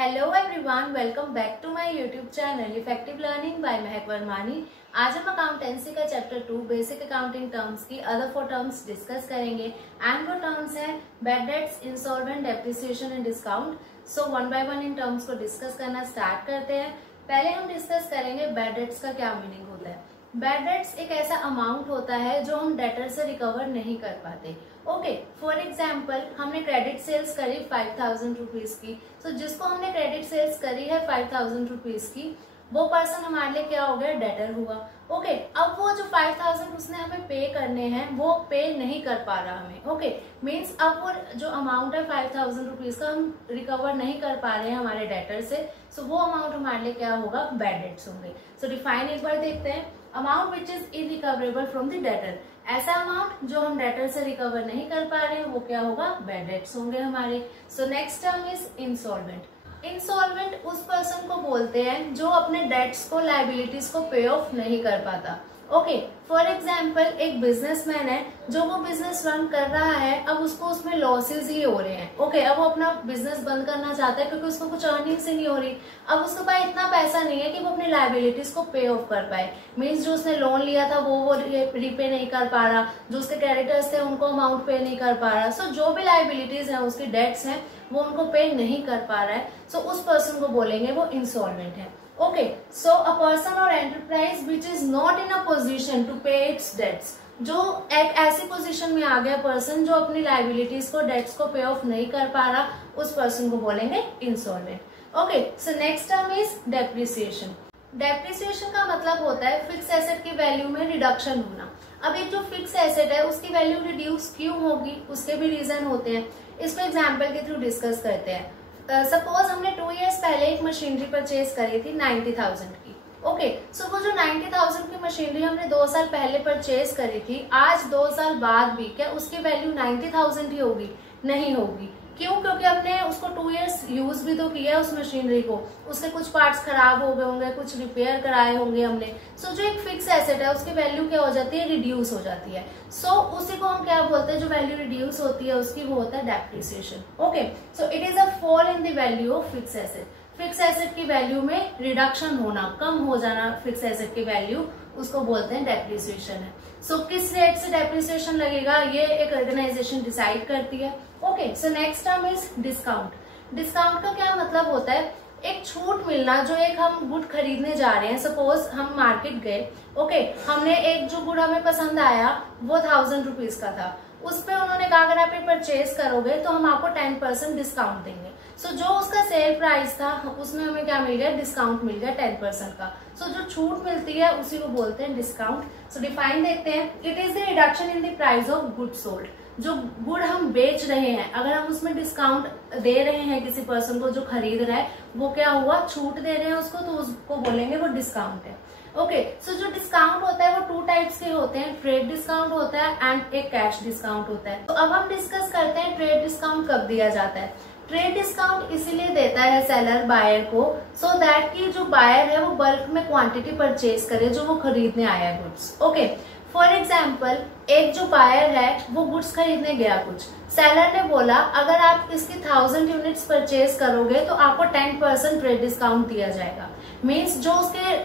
Hello everyone, welcome back to my YouTube channel effective learning by Mahak Varmani. आज हम accountancy का chapter 2 basic accounting terms की other 4 terms discuss करेंगे and वो terms हैं bad debts, insolvent, depreciation and discount. So one by one इन terms को discuss करना स्टार्ट करते हैं। पहले हम डिस्कस करेंगे बैड डेट्स का क्या मीनिंग होता है। बैड डेट्स एक ऐसा अमाउंट होता है जो हम डेटर से रिकवर नहीं कर पाते। ओके, फॉर एग्जाम्पल हमने क्रेडिट सेल्स करी 5000 रुपीज की। तो जिसको हमने क्रेडिट सेल्स करी है 5000 रुपीज की, वो पर्सन हमारे लिए क्या हो गया, डेटर हुआ। ओके, अब वो जो 5000 उसने हमें पे करने हैं वो पे नहीं कर पा रहा हमें। ओके, मीन्स अब वो जो अमाउंट है 5000 रुपीज का हम रिकवर नहीं कर पा रहे हैं हमारे डेटर से। सो वो अमाउंट हमारे लिए क्या होगा, बैड डेट्स होंगे। सो डिफाइन एक बार देखते हैं। Amount which is unrecoverable from the debtor, ऐसा अमाउंट जो हम डेटर से रिकवर नहीं कर पा रहे हैं वो क्या होगा, बैड डेट्स होंगे हमारे। So next term is insolvent. Insolvent उस पर्सन को बोलते हैं जो अपने डेट्स को, लायबिलिटीज को पे ऑफ नहीं कर पाता। ओके, फॉर एग्जाम्पल एक बिजनेसमैन है जो वो बिजनेस रन कर रहा है, अब उसको उसमें लॉसेज ही हो रहे हैं। ओके, अब वो अपना बिजनेस बंद करना चाहता है क्योंकि उसको कुछ अर्निंग्स ही नहीं हो रही। अब उसके पास इतना पैसा नहीं है कि वो अपनी लायबिलिटीज को पे ऑफ कर पाए। मीन्स जो उसने लोन लिया था वो रिपे नहीं कर पा रहा, जो उसके क्रेडिटर्स थे उनको अमाउंट पे नहीं कर पा रहा। सो जो भी लायबिलिटीज है, उसकी डेट्स हैं, वो उनको पे नहीं कर पा रहा है। सो उस पर्सन को बोलेंगे वो इंसॉल्वेंट है। ओके, सो अ पर्सन और enterprise which is not in a position to pay its debts, जो एक ऐसी पोजीशन में आ गया पर्सन जो अपनी लायबिलिटीज को, डेट्स को पे ऑफ नहीं कर पा रहा, उस पर्सन को बोलेंगे insolvent. Okay, so next term is depreciation. Depreciation का मतलब होता है फिक्स एसेट की वैल्यू में रिडक्शन होना। अब एक जो फिक्स एसेट है उसकी वैल्यू रिड्यूस क्यों होगी, उसके भी रीजन होते हैं। इसको एग्जाम्पल के थ्रू डिस्कस करते हैं। सपोज हमने 2 इयर्स पहले एक मशीनरी परचेज करी थी 90,000 की। ओके, सो वो जो 90,000 की मशीनरी हमने 2 साल पहले परचेज करी थी, आज 2 साल बाद भी क्या उसकी वैल्यू 90,000 ही होगी? नहीं होगी। क्यों? क्योंकि हमने उसको 2 इयर्स यूज भी तो किया उस मशीनरी को, उसके कुछ पार्ट्स खराब हो गए होंगे, कुछ रिपेयर कराए होंगे हमने। सो जो एक फिक्स एसेट है उसकी वैल्यू क्या हो जाती है, रिड्यूस हो जाती है। सो उसी को हम क्या बोलते हैं, जो वैल्यू रिड्यूस होती है उसकी, वो होता है depreciation. Okay, so it is a fall in the value of fix asset. Fix asset की वैल्यू में रिडक्शन होना, कम हो जाना फिक्स एसेट की वैल्यू, उसको बोलते हैं डेप्रिसिएशन है। सो किस रेट से डेप्रिसिएशन लगेगा ये एक ऑर्गेनाइजेशन डिसाइड करती है। Okay, so next term is discount. Discount का क्या मतलब होता है, एक छूट मिलना। जो एक हम गुड खरीदने जा रहे हैं, सपोज हम मार्केट गए, ओके, हमने एक जो गुड हमें पसंद आया वो 1000 रुपीज का था, उस पे उन्होंने कहा अगर आप ये परचेज करोगे तो हम आपको 10% डिस्काउंट देंगे। सो जो उसका सेल प्राइस था उसमें हमें क्या मिल गया, डिस्काउंट मिल गया 10% का। सो जो छूट मिलती है उसी को बोलते हैं डिस्काउंट। सो डिफाइन देखते हैं। It is the reduction in the price of good sold. जो गुड हम बेच रहे हैं, अगर हम उसमें डिस्काउंट दे रहे हैं किसी पर्सन को जो खरीद रहा है, वो क्या हुआ, छूट दे रहे हैं उसको, तो उसको बोलेंगे वो डिस्काउंट है। ओके, सो जो डिस्काउंट होता है वो 2 टाइप्स के होते हैं। ट्रेड डिस्काउंट होता है एंड एक कैश डिस्काउंट होता है। तो अब हम डिस्कस करते हैं ट्रेड डिस्काउंट कब दिया जाता है। ट्रेड डिस्काउंट इसीलिए देता है सेलर बायर को, सो दैट कि जो बायर है वो बल्क में क्वांटिटी परचेज करे जो वो खरीदने आया है गुड्स। ओके, फॉर एग्जाम्पल एक जो बायर है वो गुड्स खरीदने गया कुछ, सेलर ने बोला अगर आप इसकी 1000 यूनिट्स परचेज करोगे तो आपको 10% ट्रेड डिस्काउंट दिया जाएगा। मीन्स जो उसके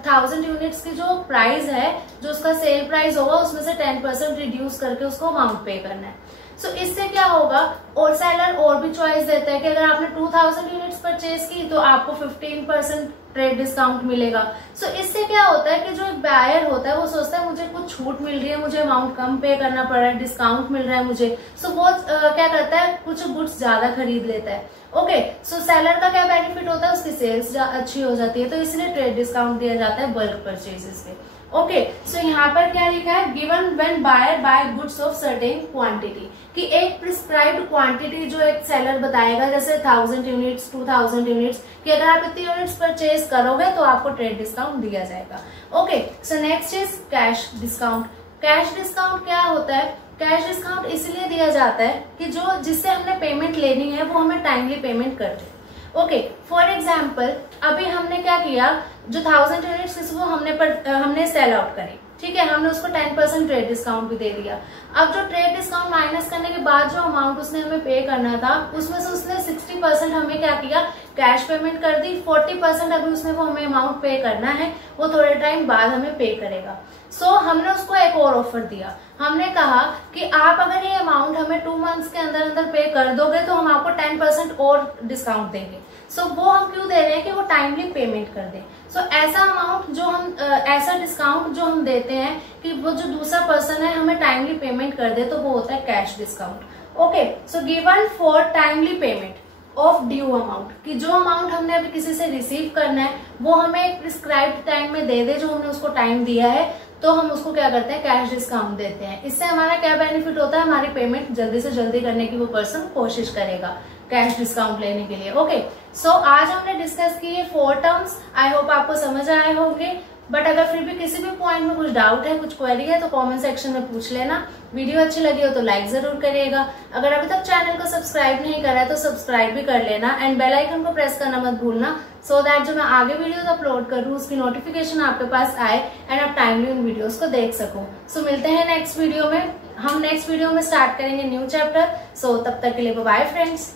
1000 यूनिट्स की जो प्राइस है, जो उसका सेल प्राइस होगा, उसमें से 10% रिड्यूस करके उसको अमाउंट पे करना है। सो इससे क्या होगा, और सेलर और भी चॉइस देता है कि अगर आपने 2000 यूनिट्स परचेज की तो आपको 15% ट्रेड डिस्काउंट मिलेगा। सो इससे क्या होता है कि जो एक बायर होता है वो सोचता है मुझे कुछ छूट मिल रही है, मुझे अमाउंट कम पे करना पड़ रहा है, डिस्काउंट मिल रहा है मुझे। सो वो क्या करता है, कुछ गुड्स ज्यादा खरीद लेता है। ओके, सो सेलर का क्या बेनिफिट होता है, उसकी सेल्स अच्छी हो जाती है, तो इसलिए ट्रेड डिस्काउंट दिया जाता है बल्क परचेजेस पे। ओके, सो यहाँ पर क्या लिखा है, given when buyer buy goods of certain quantity, कि एक प्रिस्क्राइब्ड क्वांटिटी जो एक सेलर बताएगा, जैसे 1000 यूनिट्स, 2000 यूनिट्स, कि अगर आप इतनी यूनिट्स परचेज करोगे तो आपको ट्रेड डिस्काउंट दिया जाएगा। Okay, so next is cash discount. Cash discount क्या होता है, कैश डिस्काउंट इसलिए दिया जाता है कि जो जिससे हमने पेमेंट लेनी है वो हमें टाइमली पेमेंट कर दे। ओके, फॉर एग्जाम्पल अभी हमने क्या किया, जो 1000 यूनिट्स वो हमने सेल आउट करी, ठीक है, हमने उसको 10% ट्रेड डिस्काउंट भी दे दिया। अब जो ट्रेड डिस्काउंट माइनस करने के बाद जो अमाउंट उसने हमें पे करना था, उसमें से उसने 60% हमें क्या किया, कैश पेमेंट कर दी, 40% अभी उसने वो हमें अमाउंट पे करना है, वो थोड़े टाइम बाद हमें पे करेगा। सो हमने उसको एक और ऑफर दिया, हमने कहा कि आप अगर ये अमाउंट हमें 2 मंथ्स के अंदर अंदर पे कर दोगे तो हम आपको 10% और डिस्काउंट देंगे। सो वो हम क्यों दे रहे हैं कि वो टाइमली पेमेंट कर दे। सो ऐसा अमाउंट जो हम ऐसा डिस्काउंट जो हम देते हैं कि वो जो दूसरा पर्सन है हमें टाइमली पेमेंट कर दे, तो वो होता है cash discount. Okay, so given for timely payment of due amount, कि जो अमाउंट हमने अभी किसी से रिसीव करना है वो हमें एक प्रिस्क्राइब्ड टाइम में दे दे, जो हमने उसको टाइम दिया है, तो हम उसको क्या करते हैं, कैश डिस्काउंट देते हैं। इससे हमारा क्या बेनिफिट होता है, हमारी पेमेंट जल्दी से जल्दी करने की वो पर्सन कोशिश करेगा कैश डिस्काउंट लेने के लिए। ओके, सो आज हमने डिस्कस किए 4 टर्म्स। आई होप आपको समझ आए होंगे, बट अगर फिर भी किसी भी पॉइंट में कुछ डाउट है, कुछ क्वेरी है, तो कमेंट सेक्शन में पूछ लेना। वीडियो अच्छी लगी हो तो लाइक जरूर करिएगा। अगर अभी तक चैनल को सब्सक्राइब नहीं करा है तो सब्सक्राइब भी कर लेना एंड बेल आइकन को प्रेस करना मत भूलना, सो दैट जो मैं आगे वीडियोस अपलोड करूँ उसकी नोटिफिकेशन आपके पास आए एंड आप टाइमली उन वीडियोस को देख सको। सो मिलते हैं नेक्स्ट वीडियो में। हम नेक्स्ट वीडियो में स्टार्ट करेंगे न्यू चैप्टर। सो तब तक के लिए बाय फ्रेंड्स।